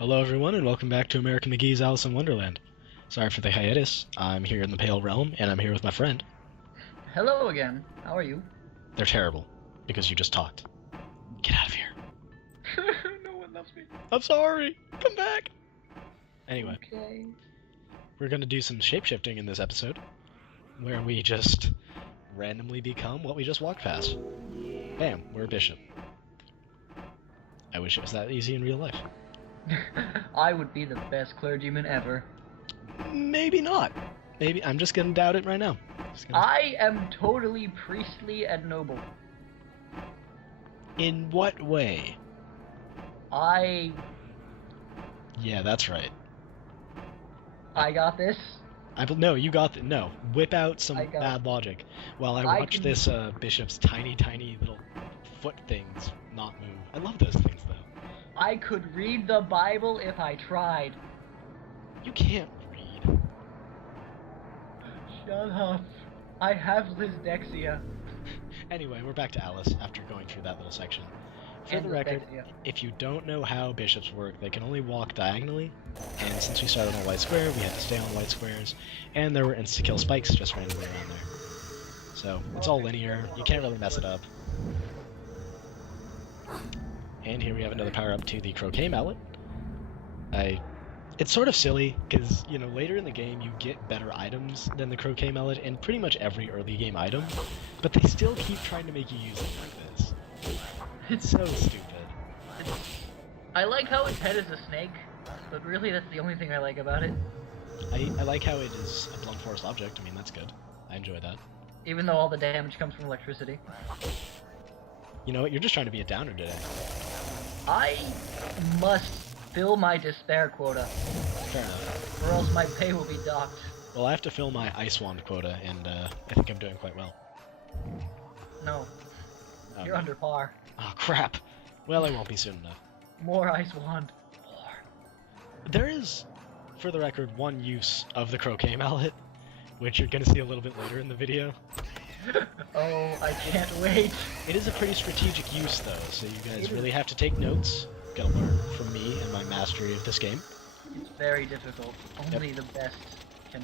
Hello everyone, and welcome back to American Mcgee's Alice in Wonderland. Sorry for the hiatus. I'm here in the Pale Realm, and I'm here with my friend. Hello again. How are you? They're terrible, because you just talked. Get out of here. No one loves me. I'm sorry! Come back! Anyway, Okay. we're gonna do some shapeshifting in this episode, where we just randomly become what we just walked past. Bam, we're a bishop. I wish it was that easy in real life. I would be the best clergyman ever. Maybe not. Maybe I'm just gonna doubt it right now. I am totally priestly and noble. In what way? I Yeah, that's right. got this. No, you got the no. Whip out some I got bad logic while I watch this bishop's tiny little foot things not move. I love those things though. I could read the Bible if I tried. You can't read. Shut up. I have dyslexia. Anyway, we're back to Alice after going through that little section. For And the record, dyslexia. if you don't know how bishops work, they can only walk diagonally, and since we started on a white square, we had to stay on white squares, and there were insta-kill spikes just randomly around there. So, it's all linear, you can't really mess it up. And here we have another power-up to the Croquet Mallet. It's sort of silly, because, you know, later in the game you get better items than the Croquet Mallet in pretty much every early game item, but they still keep trying to make you use it like this. It's so stupid. I like how its head is a snake, but really that's the only thing I like about it. I like how it is a blunt force object, I mean, that's good. I enjoy that. Even though all the damage comes from electricity. You know what, you're just trying to be a downer today. I must fill my despair quota, Fair enough. or else my pay will be docked. Well, I have to fill my Ice Wand quota, and I think I'm doing quite well. No, Oh, you're no. under par. Oh, crap. Well, I won't be soon enough. More ice wand. More. There is, for the record, one use of the Croquet Mallet, which you're going to see a little bit later in the video. Oh, I can't wait. It is a pretty strategic use, though, so you guys really have to take notes. Gotta learn from me and my mastery of this game. It's very difficult. Only the best can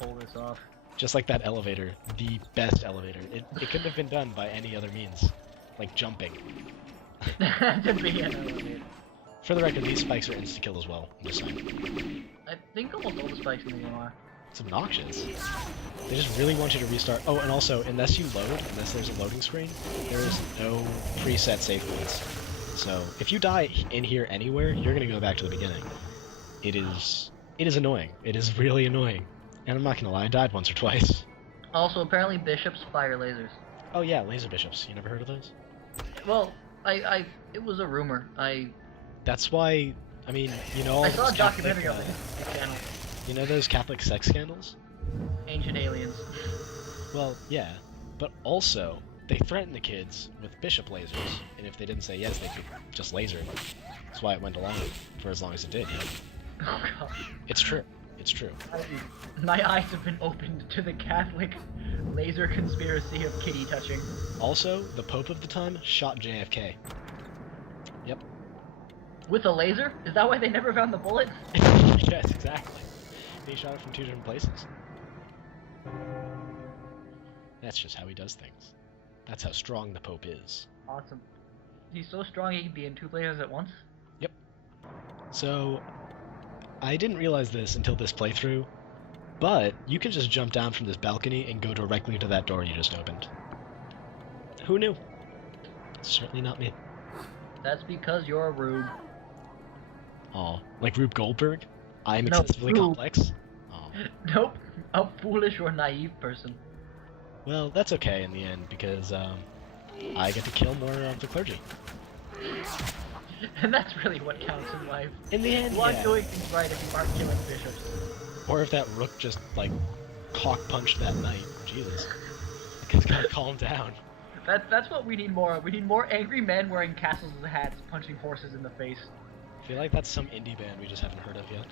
pull this off. Just like that elevator, the best elevator. It couldn't have been done by any other means, like jumping. To be an elevator. For the record, these spikes are insta-kill as well, I'm just saying. I think almost all the spikes in the game are. It's obnoxious. They just really want you to restart. Oh, and also, unless there's a loading screen, there is no preset save points. So, if you die in here anywhere, you're gonna go back to the beginning. It is annoying. It is really annoying. And I'm not gonna lie, I died once or twice. Also, apparently bishops fire lasers. Oh yeah, laser bishops. You never heard of those? Well, it was a rumor. That's why, I mean, you know all I saw a those Catholic, documentary on the History Channel. you know those Catholic sex scandals? Ancient aliens. Well, yeah, but also, they threaten the kids with bishop lasers, and if they didn't say yes, they could just laser them. That's why it went along for as long as it did, yeah. Oh gosh. It's true. It's true. My eyes have been opened to the Catholic laser conspiracy of kitty touching. Also, the Pope of the time shot JFK. Yep. With a laser? Is that why they never found the bullet? Yes, exactly. He shot it from two different places. That's just how he does things. That's how strong the Pope is. Awesome. He's so strong he can be in two places at once? Yep. So, I didn't realize this until this playthrough, but you can just jump down from this balcony and go directly to that door you just opened. Who knew? Certainly not me. That's because you're a rube. Aw, like Rube Goldberg? I'm No, excessively Rube. complex? Aw. Nope. A foolish or naive person. Well, that's okay in the end, because, I get to kill more of the clergy. And that's really what counts in life. In the end, You aren't yeah. doing things right if you aren't killing bishops. Or if that rook just, like, cock-punched that knight. Jesus. It's gotta calm down. That's what we need more of. We need more angry men wearing castles as hats, punching horses in the face. I feel like that's some indie band we just haven't heard of yet.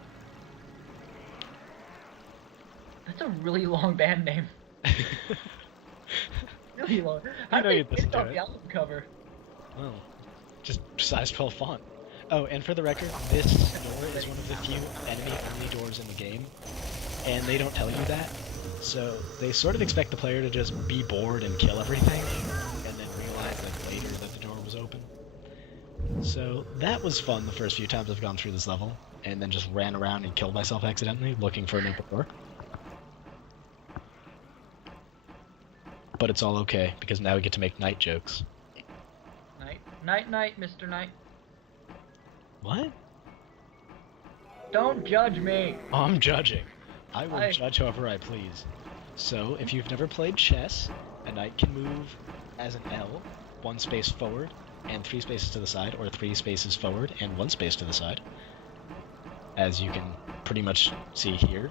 That's a really long band name. Really long. How know did you'd they listen get it to on it. the album cover? Well, just size 12 font. Oh, and for the record, this door is one of the few enemy-only doors in the game, and they don't tell you that. So they sort of expect the player to just be bored and kill everything, and then realize that later that the door was open. So that was fun the first few times I've gone through this level, and then just ran around and killed myself accidentally looking for an open door. But it's all okay, because now we get to make night jokes. Night, Mr. Knight. What? Don't judge me. I'm judging. I will judge however I please. So, if you've never played chess, a knight can move as an L, 1 space forward, and 3 spaces to the side, or 3 spaces forward and 1 space to the side. As you can pretty much see here.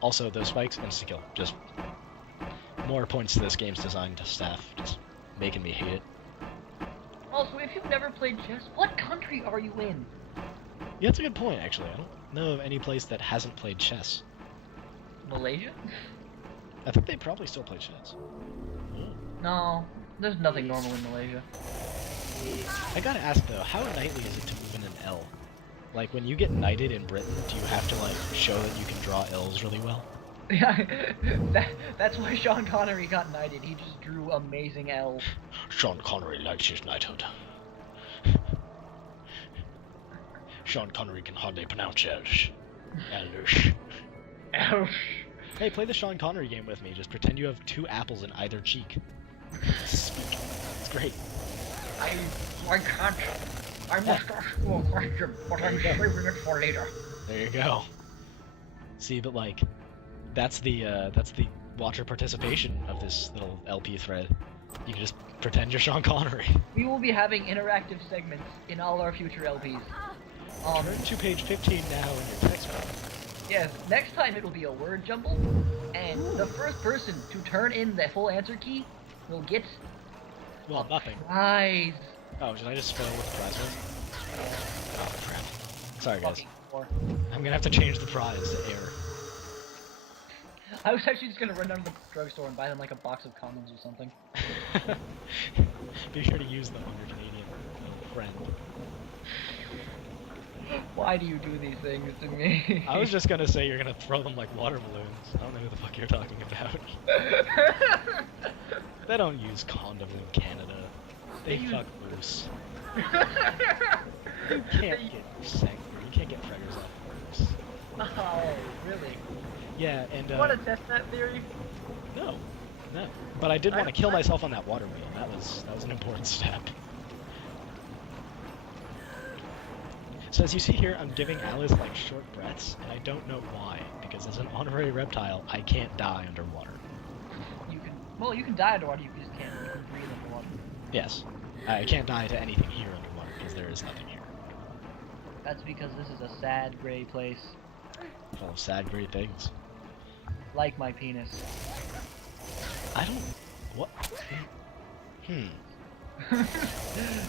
Also, those spikes, insta-kill. Just more points to this game's design to staff, just making me hate it. Also, if you've never played chess, what country are you in? Yeah, that's a good point, actually. I don't know of any place that hasn't played chess. Malaysia? I think they probably still play chess. No, there's nothing normal in Malaysia. I gotta ask, though, how knightly is it to move in an L? Like, when you get knighted in Britain, do you have to, like, show that you can draw L's really well? Yeah, that's why Sean Connery got knighted. He just drew amazing L's. Sean Connery likes his knighthood. Sean Connery can hardly pronounce Elsh. Elsh. Elsh. Hey, play the Sean Connery game with me. Just pretend you have 2 apples in either cheek. Speak. It's great. I can't. I must ask you a question, but I'm saving it for later. There you go. See, but like, that's the watcher participation of this little LP thread. You can just pretend you're Sean Connery. We will be having interactive segments in all our future LPs. Turn to page 15 now in your text book. Yes, next time it'll be a word jumble, and the first person to turn in the full answer key will get Well, nothing. prize. Oh, should I just spell what the prize was? Oh, crap. Sorry, guys. I'm gonna have to change the prize to air. I was actually just gonna run down to the drugstore and buy them like a box of condoms or something. Be sure to use them on your Canadian friend. Why do you do these things to me? I was just gonna say you're gonna throw them like water balloons. I don't know who the fuck you're talking about. They don't use condoms in Canada. They fuck loose. You can't get you can't get preggers off of loose. Oh, really? Yeah, and You want to test that theory? No. But I did want to kill myself on that water wheel. That was an important step. So as you see here, I'm giving Alice like short breaths, and I don't know why. Because as an honorary reptile, I can't die underwater. You can die underwater. You just can't. You can breathe underwater. Yes, I can't die to anything here underwater because there is nothing here. That's because this is a sad gray place. Full of sad, great things. Like my penis. I don't. What?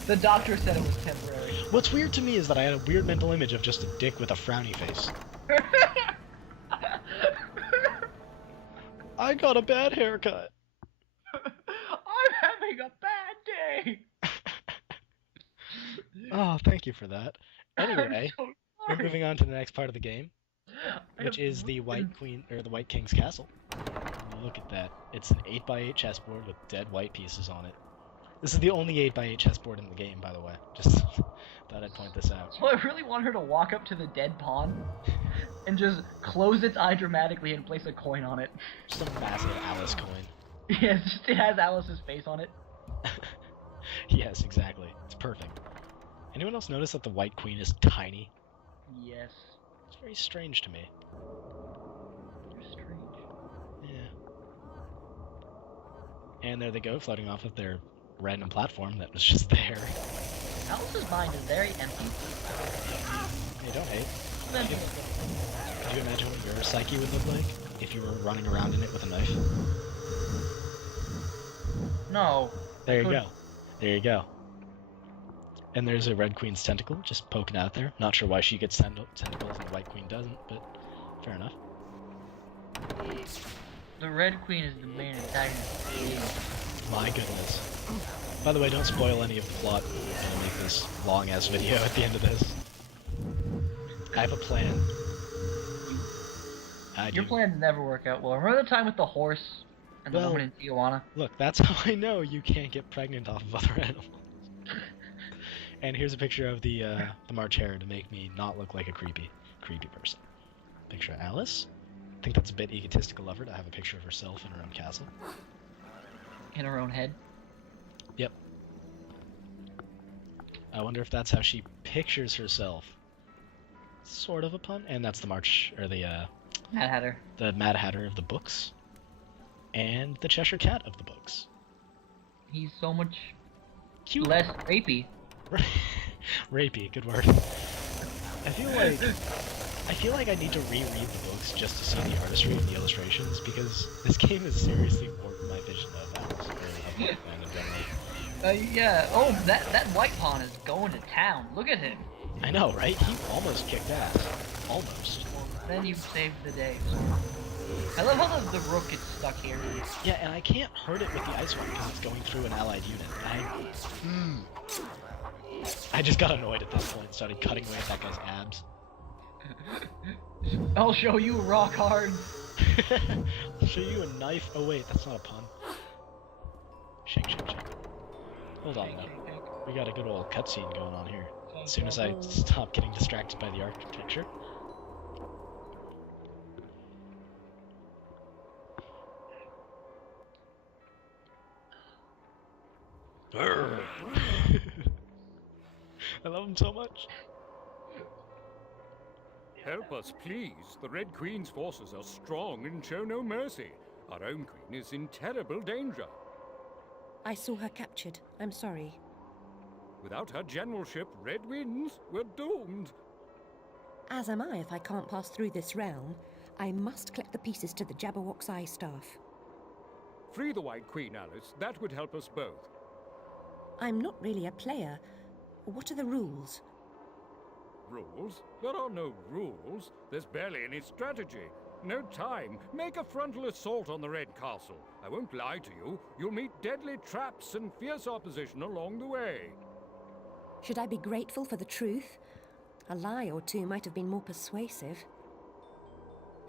The doctor said it was temporary. What's weird to me is that I had a weird mental image of just a dick with a frowny face. I got a bad haircut. I'm having a bad day. Oh, thank you for that. Anyway, so we're moving on to the next part of the game, which is the White Queen or the White King's castle. Look at that. It's an 8x8 chessboard with dead white pieces on it. This is the only 8x8 chessboard in the game, by the way. Just thought I'd point this out. So I really want her to walk up to the dead pawn and just close its eye dramatically and place a coin on it. Just a massive Alice coin. Yes, it has Alice's face on it. Yes, exactly. It's perfect. Anyone else notice that the White Queen is tiny? Yes. It's very strange to me. You're strange. Yeah. And there they go, floating off of their random platform that was just there. Alice's mind is very empty. Hey, don't hate. Then Could you imagine what your psyche would look like if you were running around in it with a knife? no. There you go. There you go. And there's a Red Queen's tentacle just poking out there. Not sure why she gets tentacles and the White Queen doesn't, but fair enough. The Red Queen is the main antagonist. My goodness. By the way, don't spoil any of the plot. I'm gonna make this long-ass video at the end of this. I have a plan. Your plans never work out well. Remember the time with the horse and the Well, woman in Tijuana? Look, that's how I know you can't get pregnant off of other animals. And here's a picture of the March Hare to make me not look like a creepy person. Picture of Alice. I think that's a bit egotistical of her to have a picture of herself in her own castle. In her own head? Yep. I wonder if that's how she pictures herself. Sort of a pun. And that's the Mad Hatter. The Mad Hatter of the books. And the Cheshire Cat of the books. He's so much Cute. less rapey. Rapey, good word. I feel like I need to reread the books just to see the artistry and the illustrations, because this game is seriously warped my vision of Alice. I really have a fan of generally. Yeah. Oh, that white pawn is going to town. Look at him. I know, right? He almost kicked ass. Almost. Well, then you saved the day. I love how the rook gets stuck here. Yeah, and I can't hurt it with the ice one because it's going through an allied unit. I just got annoyed at this point and started cutting away at that guy's abs. I'll show you rock hard. I'll show you a knife. Oh wait, that's not a pun. Shake, shake, shake. Hold on now. We got a good old cutscene going on here. As soon as I stop getting distracted by the architecture. I love him so much. Help us, please. The Red Queen's forces are strong and show no mercy. Our own queen is in terrible danger. I saw her captured. I'm sorry. Without her generalship, Red wins. We're doomed. As am I if I can't pass through this realm. I must collect the pieces to the Jabberwock's eye staff. Free the White Queen, Alice. That would help us both. I'm not really a player. What are the rules? Rules? There are no rules. There's barely any strategy. No time. Make a frontal assault on the Red Castle. I won't lie to you. You'll meet deadly traps and fierce opposition along the way. Should I be grateful for the truth? A lie or two might have been more persuasive.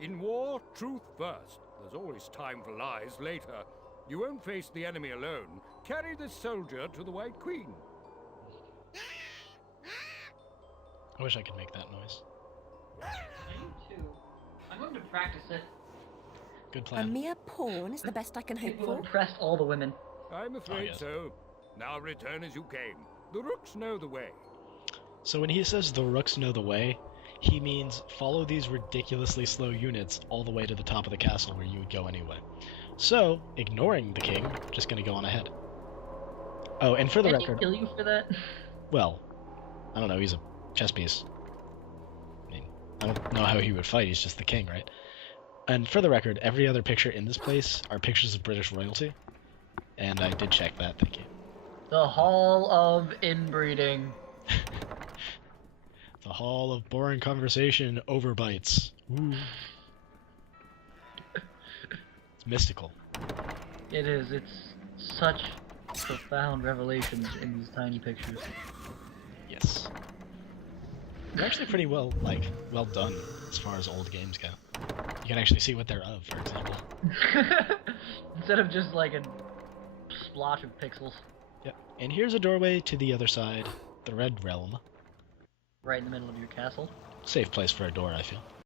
In war, truth first. There's always time for lies later. You won't face the enemy alone. Carry this soldier to the White Queen. I wish I could make that noise. Me too. I'm going to practice it. Good A plan. mere pawn is the best I can hope It will for. impress all the women. I'm afraid yes. so. Now return as you came. The rooks know the way. So when he says the rooks know the way, he means follow these ridiculously slow units all the way to the top of the castle where you would go anyway. So, ignoring the king, just gonna go on ahead. Oh, and for the Didn't he record, kill you for that? well, I don't know, he's a chess piece. I mean, I don't know how he would fight, he's just the king, right? And for the record, every other picture in this place are pictures of British royalty. And I did check that, thank you. The Hall of Inbreeding. The Hall of Boring Conversation Overbites. Ooh. It's mystical. It is. It's such profound revelations in these tiny pictures. Yes. They're actually pretty well done as far as old games go. You can actually see what they're of, for example. Instead of just like a splotch of pixels Yep. And here's a doorway to the other side, the Red Realm. right in the middle of your castle. Safe place for a door, I feel.